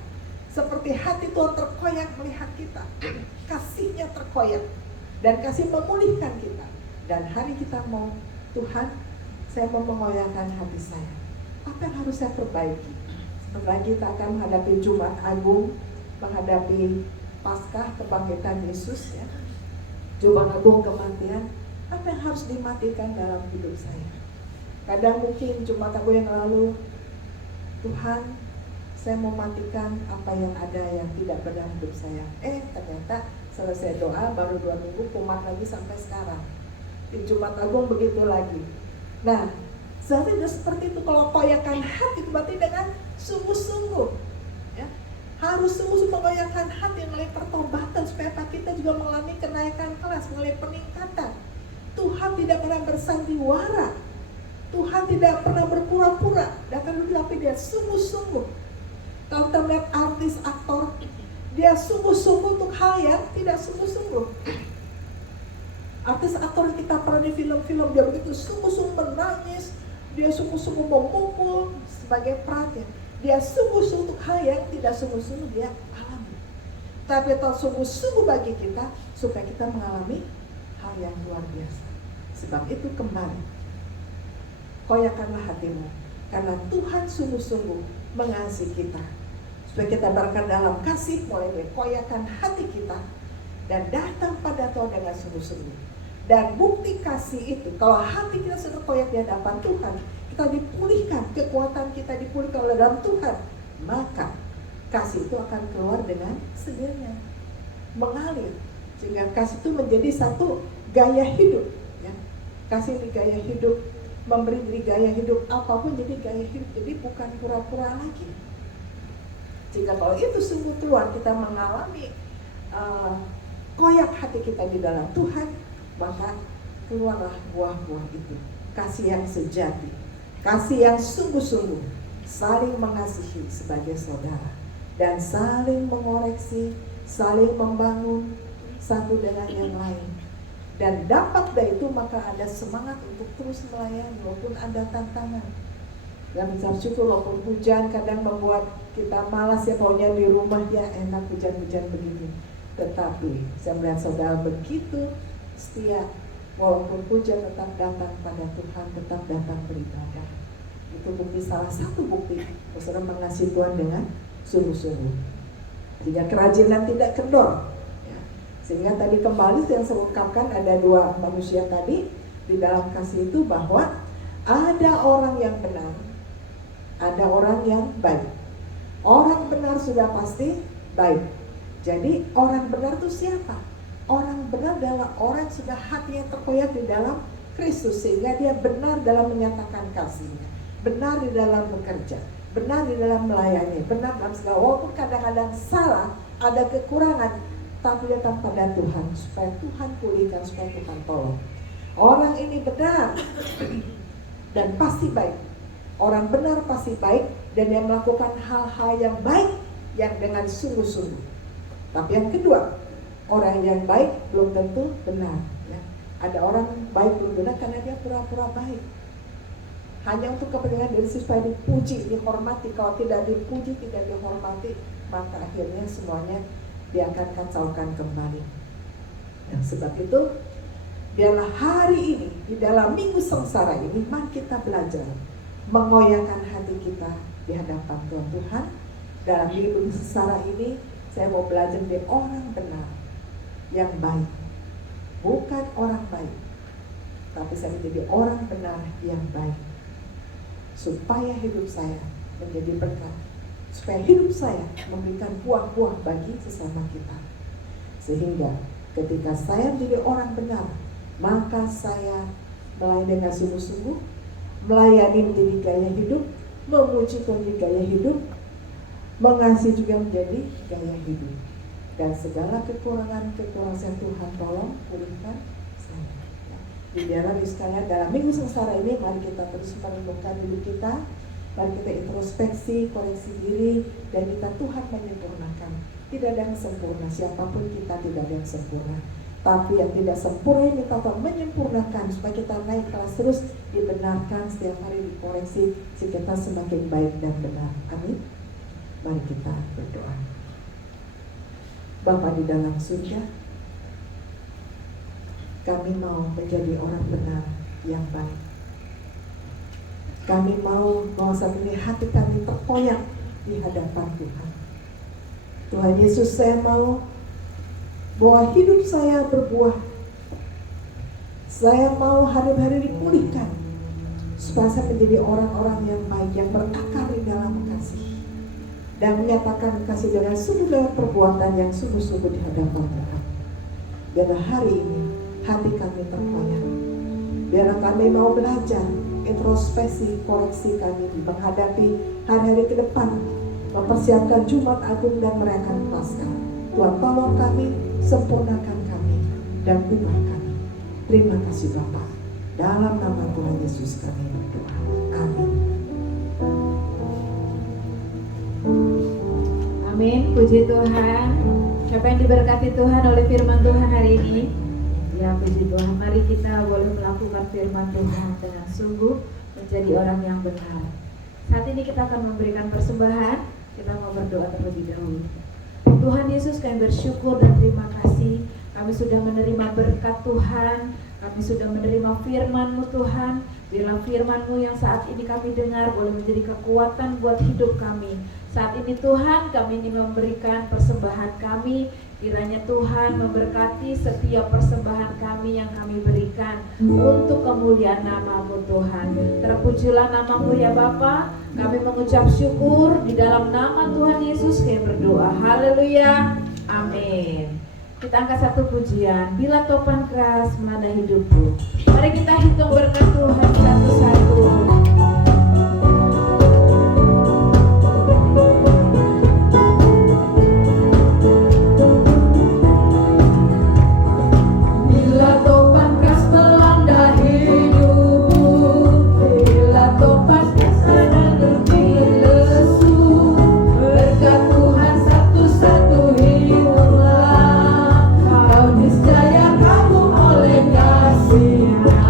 Seperti hati Tuhan terkoyak melihat kita. Kasihnya terkoyak. Dan kasih memulihkan kita. Dan hari kita mau, Tuhan, saya mau mengoyakkan hati saya. Apa yang harus saya perbaiki? Setelah kita akan menghadapi Jumat Agung, menghadapi Paskah kebangkitan Yesus ya. Jumat Agung kematian, apa yang harus dimatikan dalam hidup saya? Kadang mungkin Jumat Agung yang lalu, Tuhan, saya mau matikan apa yang ada yang tidak benar hidup saya. Ternyata selesai doa baru 2 minggu kumat lagi sampai sekarang. Di Jumat Agung begitu lagi. Nah, seharusnya seperti itu. Kalau koyakan hati itu berarti dengan sungguh-sungguh ya. Harus sungguh-sungguh mengoyakkan hati melalui pertobatan supaya kita juga mengalami kenaikan kelas, melalui peningkatan. Tuhan tidak pernah bersandiwara. Tuhan tidak pernah berpura-pura. Tapi dia sungguh-sungguh. Kalau kita melihat artis, aktor, dia sungguh-sungguh untuk hal yang tidak sungguh-sungguh. Artis aktor yang kita pernah di film-film, dia begitu sungguh-sungguh menangis, dia sungguh-sungguh memukul sebagai perhatian. Dia sungguh-sungguh untuk hal yang tidak sungguh-sungguh dia alami. Tapi kalau sungguh-sungguh bagi kita, supaya kita mengalami hal yang luar biasa. Sebab itu kembali, koyakanlah hatimu, karena Tuhan sungguh-sungguh mengasihi kita. Supaya kita berkat dalam kasih, mulai dari koyakan hati kita dan datang pada Tuhan dengan sungguh-sungguh. Dan bukti kasih itu, kalau hati kita sudah koyak di hadapan Tuhan, kita dipulihkan, kekuatan kita dipulihkan oleh dalam Tuhan, maka kasih itu akan keluar dengan sendirinya, mengalir. Sehingga kasih itu menjadi satu gaya hidup ya. Kasih di gaya hidup, memberi dari gaya hidup, apapun jadi gaya hidup. Jadi bukan pura-pura lagi. Jika kalau itu sungguh keluar, kita mengalami koyak hati kita di dalam Tuhan, maka keluarlah buah-buah itu. Kasih yang sejati, kasih yang sungguh-sungguh, saling mengasihi sebagai saudara, dan saling mengoreksi, saling membangun satu dengan yang lain. Dan dapat dari itu maka ada semangat untuk terus melayani walaupun ada tantangan. Dan mengucap syukur walaupun hujan kadang membuat kita malas ya, pokoknya di rumah ya enak hujan-hujan begini. Tetapi saya melihat saudara begitu setia, walaupun hujan tetap datang pada Tuhan, tetap datang beribadah. Itu bukti, salah satu bukti saudara mengasihi Tuhan dengan sungguh-sungguh. Jika kerajinan tidak kendor, ya. Sehingga tadi kembali yang saya ungkapkan, ada dua manusia tadi di dalam kasih itu, bahwa ada orang yang benar, ada orang yang baik. Orang benar sudah pasti baik. Jadi orang benar itu siapa? Orang benar adalah orang yang sudah hatinya terkoyak di dalam Kristus, sehingga dia benar dalam menyatakan kasihnya, benar di dalam bekerja, benar di dalam melayani, benar dalam segala, walaupun kadang-kadang salah, ada kekurangan, tapi datang pada Tuhan supaya Tuhan pulihkan, supaya Tuhan tolong. Orang ini benar dan pasti baik. Orang benar pasti baik, dan dia melakukan hal-hal yang baik yang dengan sungguh-sungguh. Tapi yang kedua, orang yang baik belum tentu benar, ya. Ada orang baik belum benar karena dia pura-pura baik, hanya untuk kepentingan diri supaya dipuji, dihormati. Kalau tidak dipuji, tidak dihormati, maka akhirnya semuanya dia akan kacaukan kembali. Nah, sebab itu biarlah hari ini, di dalam minggu sengsara ini, mari kita belajar mengoyakkan hati kita di hadapan Tuhan. Dalam minggu sengsara ini, saya mau belajar dari orang benar yang baik, bukan orang baik, tapi saya menjadi orang benar yang baik, supaya hidup saya menjadi berkat, supaya hidup saya memberikan buah-buah bagi sesama kita. Sehingga ketika saya menjadi orang benar, maka saya melayani dengan sungguh-sungguh, melayani menjadi gaya hidup, memuji menjadi gaya hidup, mengasihi juga menjadi gaya hidup. Dan segala kekurangan-kekurangan Tuhan tolong pulihkan saya. Di dalam sekalian, dalam minggu sengsara ini, mari kita terus merenungkan hidup kita, mari kita introspeksi, koreksi diri, dan kita Tuhan menyempurnakan. Tidak ada yang sempurna, siapapun kita tidak ada yang sempurna. Tapi yang tidak sempurna kita Tuhan menyempurnakan, supaya kita naik kelas terus, dibenarkan setiap hari, dikoreksi, sehingga kita semakin baik dan benar. Amin. Mari kita berdoa. Bapa di dalam surga, kami mau menjadi orang benar yang baik. Kami mau bahwa saat ini hati kami terkoyak di hadapan Tuhan. Tuhan Yesus, saya mau bahwa hidup saya berbuah. Saya mau hari-hari dipulihkan, supaya saya menjadi orang-orang yang baik, yang berakar di dalam kasih, dan menyatakan kasih dengan sungguh perbuatan yang sungguh-sungguh di hadapan Tuhan. Biarlah hari ini hati kami terkoyak. Biarlah kami mau belajar introspeksi, koreksi kami menghadapi hari-hari ke depan, mempersiapkan Jumat Agung dan merayakan Paskah. Tuhan tolong kami, sempurnakan kami, dan ubah kami. Terima kasih Bapa. Dalam nama Tuhan Yesus kami berdoa. Amin. Amin, puji Tuhan. Siapa yang diberkati Tuhan oleh firman Tuhan hari ini? Ya, puji Tuhan. Mari kita boleh melakukan firman Tuhan dengan sungguh, menjadi orang yang benar. Saat ini kita akan memberikan persembahan. Kita mau berdoa terlebih dahulu. Tuhan Yesus, kami bersyukur dan terima kasih. Kami sudah menerima berkat Tuhan. Kami sudah menerima firman-Mu Tuhan. Biarlah firman-Mu yang saat ini kami dengar boleh menjadi kekuatan buat hidup kami. Saat ini Tuhan, kami ingin memberikan persembahan kami. Kiranya Tuhan memberkati setiap persembahan kami yang kami berikan untuk kemuliaan nama-Mu Tuhan. Terpujilah nama-Mu ya Bapa. Kami mengucap syukur di dalam nama Tuhan Yesus kami berdoa. Haleluya. Amin. Kita angkat satu pujian. Bila topan keras melanda hidupku. Mari kita hitung berkat Tuhan satu-satu. Niscaya kamu oleh kasih-Nya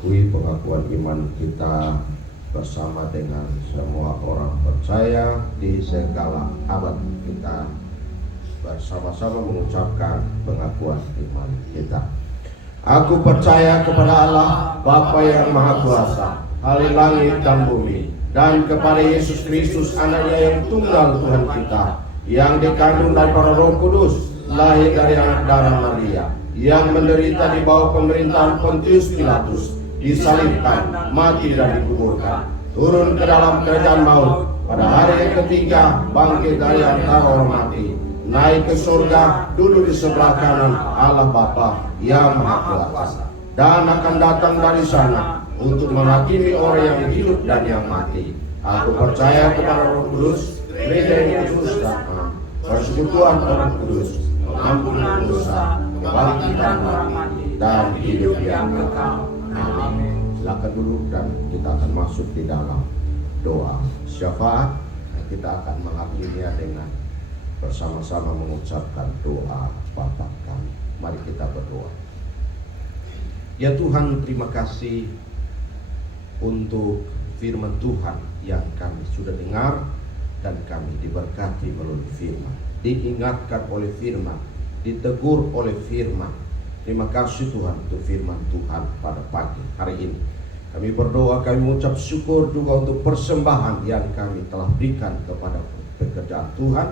mengakui pengakuan iman kita bersama dengan semua orang percaya di segala abad. Kita bersama-sama mengucapkan pengakuan iman kita. Aku percaya kepada Allah, Bapa yang Maha Kuasa, ahli langit dan bumi, dan kepada Yesus Kristus, anaknya yang tunggal Tuhan kita, yang dikandung daripada Roh Kudus, lahir dari anak darah Maria, yang menderita di bawah pemerintahan Pontius Pilatus, disalibkan, mati dan dikuburkan, turun ke dalam kerajaan maut, pada hari yang ketiga bangkit dari antara orang mati, naik ke surga, duduk di sebelah kanan Allah Bapa yang Maha Kuasa, dan akan datang dari sana untuk menghakimi orang yang hidup dan yang mati. Aku percaya kepada Roh Kudus, gereja yang kudus dan am, persekutuan Roh Kudus, pengampunan dosa, kebangkitan orang mati, dan hidup yang kekal. Amin. Silakan duduk dan kita akan masuk di dalam doa syafaat. Kita akan mengakhirinya dengan bersama-sama mengucapkan doa Bapa kami. Mari kita berdoa. Ya Tuhan, terima kasih untuk firman Tuhan yang kami sudah dengar, dan kami diberkati melalui firman, diingatkan oleh firman, ditegur oleh firman. Terima kasih Tuhan untuk firman Tuhan pada pagi hari ini. Kami berdoa, kami mengucap syukur juga untuk persembahan yang kami telah berikan kepada pekerjaan Tuhan,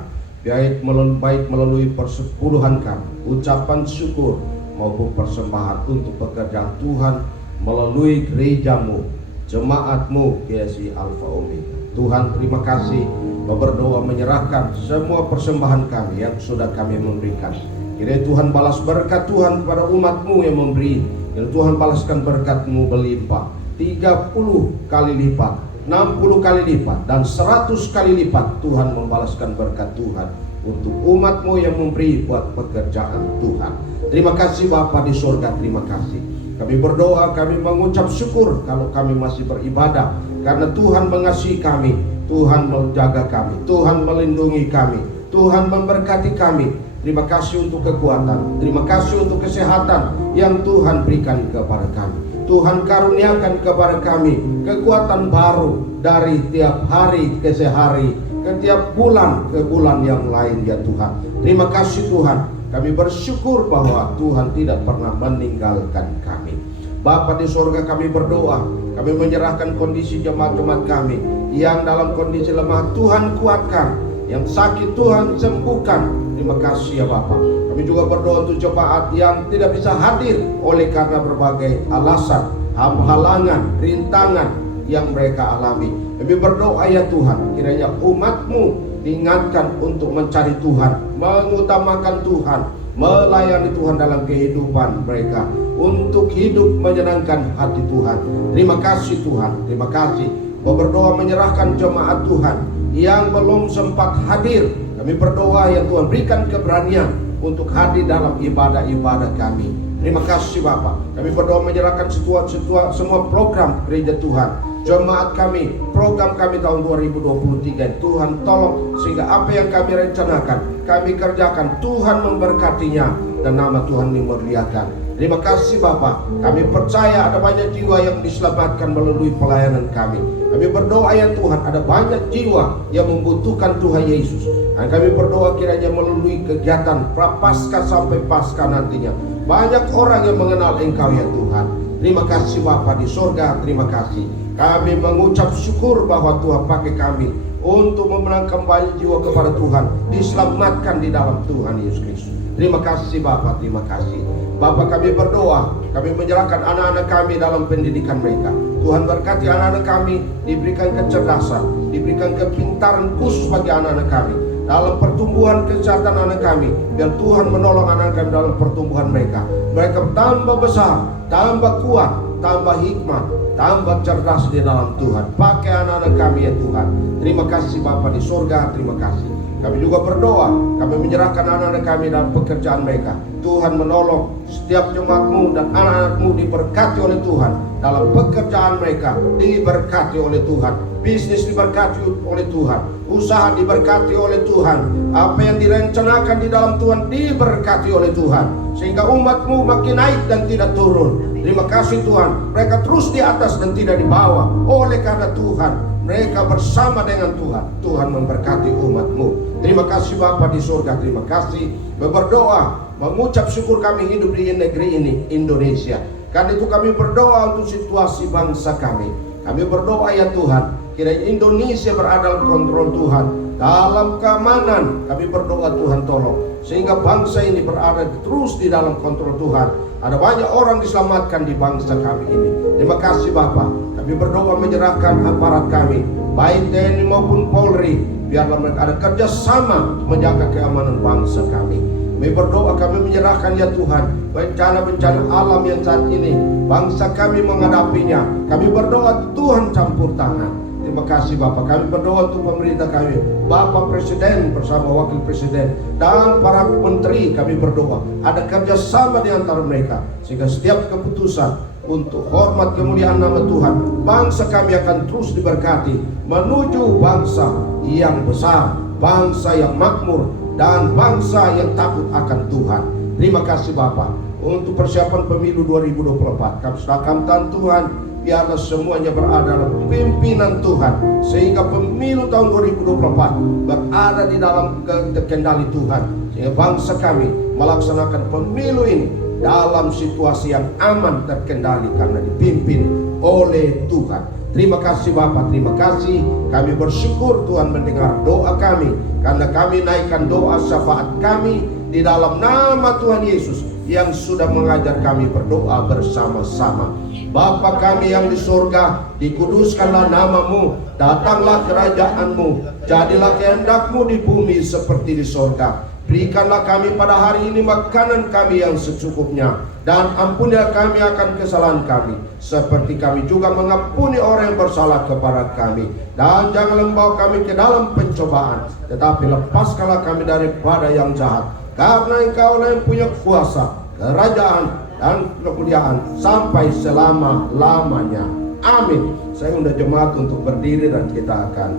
baik melalui persepuluhan kami, ucapan syukur maupun persembahan untuk pekerjaan Tuhan melalui gerejamu, jemaatmu, GSI Alpha Omega. Tuhan, terima kasih. Berdoa menyerahkan semua persembahan kami yang sudah kami memberikan. Kiranya Tuhan balas berkat Tuhan kepada umatmu yang memberi. Kiranya Tuhan balaskan berkat-Mu berlimpah 30 kali lipat, 60 kali lipat, dan 100 kali lipat. Tuhan membalaskan berkat Tuhan untuk umat-Mu yang memberi buat pekerjaan Tuhan. Terima kasih Bapa di surga, terima kasih. Kami berdoa, kami mengucap syukur kalau kami masih beribadah, karena Tuhan mengasihi kami, Tuhan menjaga kami, Tuhan melindungi kami, Tuhan memberkati kami. Terima kasih untuk kekuatan, terima kasih untuk kesehatan yang Tuhan berikan kepada kami. Tuhan karuniakan kepada kami kekuatan baru dari tiap hari ke hari, ke tiap bulan ke bulan yang lain ya Tuhan. Terima kasih Tuhan, kami bersyukur bahwa Tuhan tidak pernah meninggalkan kami. Bapa di surga, kami berdoa, kami menyerahkan kondisi jemaat-jemaat kami yang dalam kondisi lemah, Tuhan kuatkan, yang sakit Tuhan sembuhkan. Terima kasih ya Bapa. Kami juga berdoa untuk jemaat yang tidak bisa hadir oleh karena berbagai alasan, halangan, rintangan yang mereka alami. Kami berdoa ya Tuhan, kiranya umat-Mu diingatkan untuk mencari Tuhan, mengutamakan Tuhan, melayani Tuhan dalam kehidupan mereka, untuk hidup menyenangkan hati Tuhan. Terima kasih Tuhan, terima kasih. Berdoa menyerahkan jemaat Tuhan yang belum sempat hadir. Kami berdoa ya Tuhan, berikan keberanian untuk hadir dalam ibadah-ibadah kami. Terima kasih Bapak. Kami berdoa menyerahkan semua program gereja Tuhan, jemaat kami, program kami tahun 2023. Tuhan tolong sehingga apa yang kami rencanakan, kami kerjakan, Tuhan memberkatinya dan nama Tuhan dimuliakan. Terima kasih Bapak. Kami percaya ada banyak jiwa yang diselamatkan melalui pelayanan kami. Kami berdoa ya Tuhan, ada banyak jiwa yang membutuhkan Tuhan Yesus. Dan kami berdoa kiranya melalui kegiatan prapaskah sampai pasca nantinya, banyak orang yang mengenal Engkau ya Tuhan. Terima kasih Bapa di surga, terima kasih. Kami mengucap syukur bahwa Tuhan pakai kami untuk memenangkan banyak jiwa kepada Tuhan, diselamatkan di dalam Tuhan Yesus Kristus. Terima kasih Bapa, terima kasih. Bapa, kami berdoa, kami menyerahkan anak-anak kami dalam pendidikan mereka. Tuhan berkati anak-anak kami, diberikan kecerdasan, diberikan kepintaran khusus bagi anak-anak kami dalam pertumbuhan kesehatan anak kami. Biar Tuhan menolong anak kami dalam pertumbuhan mereka. Mereka tambah besar, tambah kuat, tambah hikmat, tambah cerdas di dalam Tuhan. Pakai anak-anak kami ya Tuhan. Terima kasih Bapa di surga, terima kasih. Kami juga berdoa, kami menyerahkan anak-anak kami dalam pekerjaan mereka. Tuhan menolong setiap jemaat-Mu dan anak-anak-Mu diberkati oleh Tuhan. Dalam pekerjaan mereka diberkati oleh Tuhan. Bisnis diberkati oleh Tuhan. Usaha diberkati oleh Tuhan. Apa yang direncanakan di dalam Tuhan diberkati oleh Tuhan. Sehingga umat-Mu makin naik dan tidak turun. Terima kasih Tuhan, mereka terus di atas dan tidak di bawah. Oleh karena Tuhan, mereka bersama dengan Tuhan. Tuhan memberkati umat-Mu. Terima kasih Bapa di surga, terima kasih. Berdoa, mengucap syukur kami hidup di negeri ini, Indonesia. Karena itu kami berdoa untuk situasi bangsa kami. Kami berdoa ya Tuhan, kiranya Indonesia berada dalam kontrol Tuhan, dalam keamanan. Kami berdoa Tuhan tolong, sehingga bangsa ini berada terus di dalam kontrol Tuhan. Ada banyak orang diselamatkan di bangsa kami ini. Terima kasih Bapa. Kami berdoa menyerahkan aparat kami, baik TNI maupun Polri, biarlah mereka ada kerjasama menjaga keamanan bangsa kami. Kami berdoa, kami menyerahkan ya Tuhan bencana-bencana alam yang saat ini bangsa kami menghadapinya. Kami berdoa Tuhan campur tangan. Terima kasih Bapak. Kami berdoa untuk pemerintah kami, Bapak Presiden bersama Wakil Presiden dan para menteri. Kami berdoa ada kerjasama di antara mereka, sehingga setiap keputusan untuk hormat kemuliaan nama Tuhan, bangsa kami akan terus diberkati menuju bangsa yang besar, bangsa yang makmur, dan bangsa yang takut akan Tuhan. Terima kasih Bapak untuk persiapan pemilu 2024. Kami serahkan Tuhan, biarlah semuanya berada dalam pimpinan Tuhan, sehingga pemilu tahun 2024 berada di dalam kendali Tuhan, sehingga bangsa kami melaksanakan pemilu ini dalam situasi yang aman, terkendali karena dipimpin oleh Tuhan. Terima kasih Bapak, terima kasih. Kami bersyukur Tuhan mendengar doa kami, karena kami naikkan doa syafaat kami di dalam nama Tuhan Yesus yang sudah mengajar kami berdoa bersama-sama. Bapa kami yang di surga, dikuduskanlah namamu, datanglah kerajaanmu, jadilah kehendakmu di bumi seperti di surga. Berikanlah kami pada hari ini makanan kami yang secukupnya, dan ampunilah kami akan kesalahan kami, seperti kami juga mengampuni orang yang bersalah kepada kami. Dan janganlah membawa kami ke dalam pencobaan, tetapi lepaskanlah kami daripada yang jahat. Karena Engkau yang punya kuasa, kerajaan, dan kemuliaan sampai selama-lamanya. Amin. Saya undang jemaat untuk berdiri dan kita akan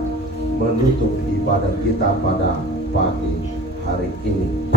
menutup ibadah kita pada pagi hari ini.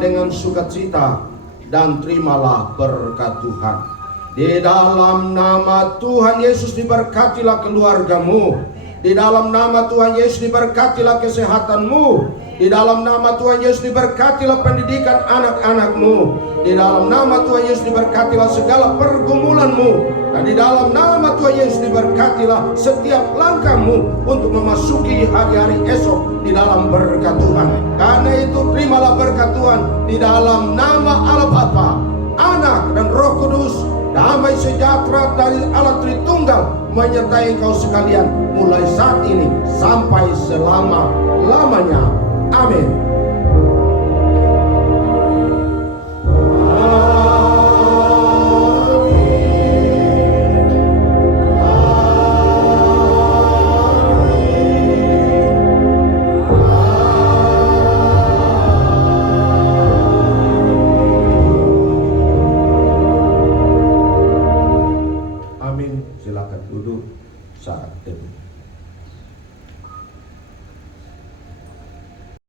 Dengan sukacita dan terimalah berkat Tuhan. Di dalam nama Tuhan Yesus diberkatilah keluargamu. Di dalam nama Tuhan Yesus diberkatilah kesehatanmu. Di dalam nama Tuhan Yesus diberkatilah pendidikan anak-anakmu. Di dalam nama Tuhan Yesus diberkatilah segala pergumulanmu. Dan di dalam nama Tuhan Yesus diberkatilah setiap langkahmu untuk memasuki hari-hari esok di dalam berkat Tuhan. Karena itu terimalah berkat Tuhan di dalam nama Allah Bapa, Anak, dan Roh Kudus. Damai sejahtera dari Allah Tritunggal menyertai engkau sekalian mulai saat ini sampai selama-lamanya. Amin.